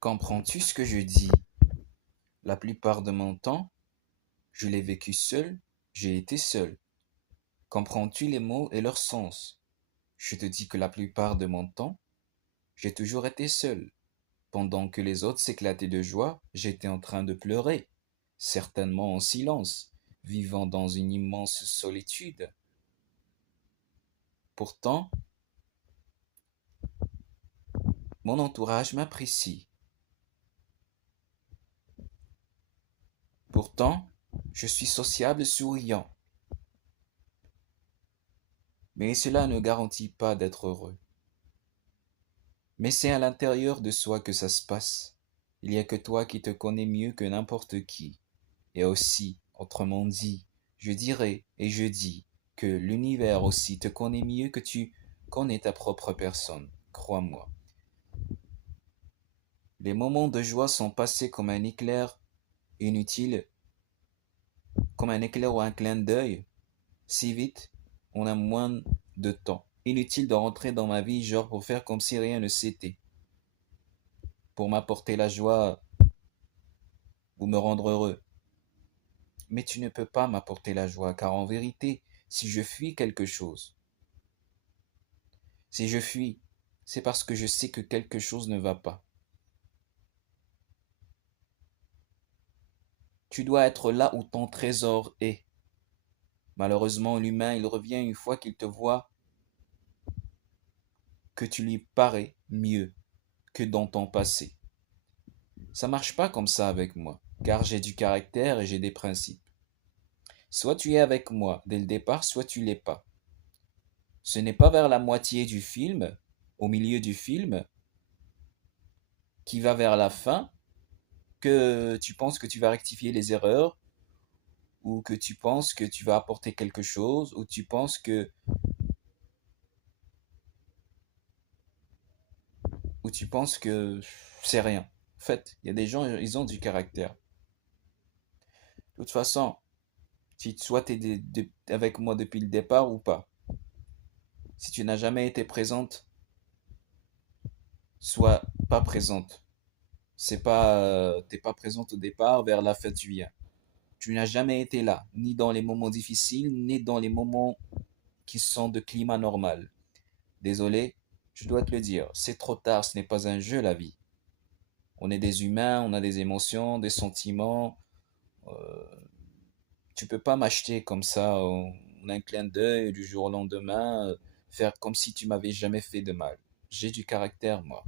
Comprends-tu ce que je dis? La plupart de mon temps, je l'ai vécu seul, j'ai été seul. Comprends-tu les mots et leur sens? Je te dis que la plupart de mon temps, j'ai toujours été seul. Pendant que les autres s'éclataient de joie, j'étais en train de pleurer, certainement en silence, vivant dans une immense solitude. Pourtant, mon entourage m'apprécie. Pourtant, je suis sociable et souriant. Mais cela ne garantit pas d'être heureux. Mais c'est à l'intérieur de soi que ça se passe. Il n'y a que toi qui te connais mieux que n'importe qui. Et aussi, autrement dit, je dirais et je dis que l'univers aussi te connaît mieux que tu connais ta propre personne. Crois-moi. Les moments de joie sont passés comme un éclair inutile, comme un éclair ou un clin d'œil, si vite, on a moins de temps. Inutile de rentrer dans ma vie, genre pour faire comme si rien ne s'était, pour m'apporter la joie ou me rendre heureux. Mais tu ne peux pas m'apporter la joie, car en vérité, si je fuis quelque chose, si je fuis, c'est parce que je sais que quelque chose ne va pas. Tu dois être là où ton trésor est. Malheureusement, l'humain, il revient une fois qu'il te voit que tu lui parais mieux que dans ton passé. Ça marche pas comme ça avec moi, car j'ai du caractère et j'ai des principes. Soit tu es avec moi dès le départ, soit tu l'es pas. Ce n'est pas vers la moitié du film, au milieu du film, qui va vers la fin, que tu penses que tu vas rectifier les erreurs, ou que tu penses que tu vas apporter quelque chose, ou tu penses que c'est rien. En fait, il y a des gens, ils ont du caractère. De toute façon, si soit tu es avec moi depuis le départ ou pas. Si tu n'as jamais été présente, sois pas présente. C'est pas, t'es pas présente au départ, vers la fin tu viens. Tu n'as jamais été là, ni dans les moments difficiles, ni dans les moments qui sont de climat normal. Désolé, je dois te le dire, c'est trop tard, ce n'est pas un jeu la vie. On est des humains, on a des émotions, des sentiments. Euh, Tu peux pas m'acheter comme ça en un clin d'œil du jour au lendemain, faire comme si tu m'avais jamais fait de mal. J'ai du caractère, moi.